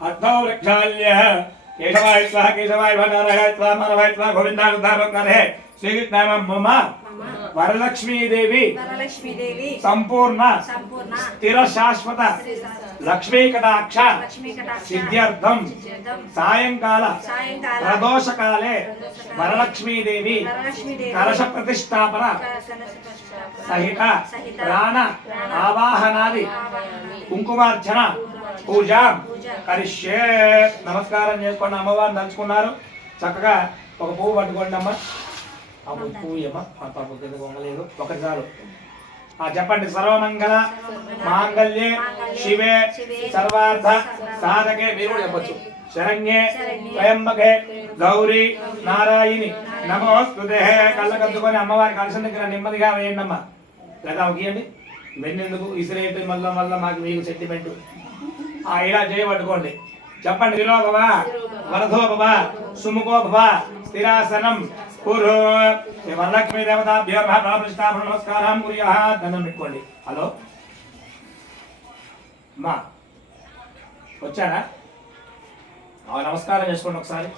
అర్థో వృక్షాల్య కేశవాయ స్వాహ కేశవాయ నారాయణ స్వాహ నారాయణ స్వాహ గోవిందానుదారే శ్రీకృష్ణ మమ వరలక్ష్మీదేవి సంపూర్ణ స్థిర శాశ్వత లక్ష్మీ కటాక్ష సిద్ధ్యర్థం సాయంకాల ప్రదోషకాలే వరలక్ష్మీదేవి కలశ ప్రతిష్టాపన సహిత ప్రాణ ఆవాహనాది కుంకుమార్చన పూజ కరిష్యే. నమస్కారం చేసుకోండి. అమ్మవారిని తలుచుకున్నారు. చక్కగా ఒక పువ్వు పట్టుకోండి అమ్మ. ఆ పువ్వు ఏమా పాప కింద పొంగలేదు. ఒకటి చాలు. చెప్పండి. సర్వమంగళ మాంగళ్యే శివే సర్వార్థ సాధకే. మీరు కూడా చెప్పచ్చు. శరణ్యే త్రయంబకే గౌరీ నారాయణి నమోస్తుతే. కళ్ళకద్దుకొని అమ్మవారి కలశం దగ్గర నెమ్మదిగా వేయండి అమ్మ. లేదా గీయండి. వెన్నెందుకు ఇసిరేటు మళ్ళా మాకు మీకు సెంటిమెంట్. ఇలా చేయబట్టుకోండి. చెప్పండి. విలోభవ వరదోభవ సుముఖోభవ స్థిరాసనం కురు. వరలక్ష్మీ దేవతాభ్యో ప్రతిష్టాపన నమస్కారం కుర్యః. దండం పెట్టుకోండి. హలో అమ్మా వచ్చాడా? నమస్కారం చేసుకోండి ఒకసారి.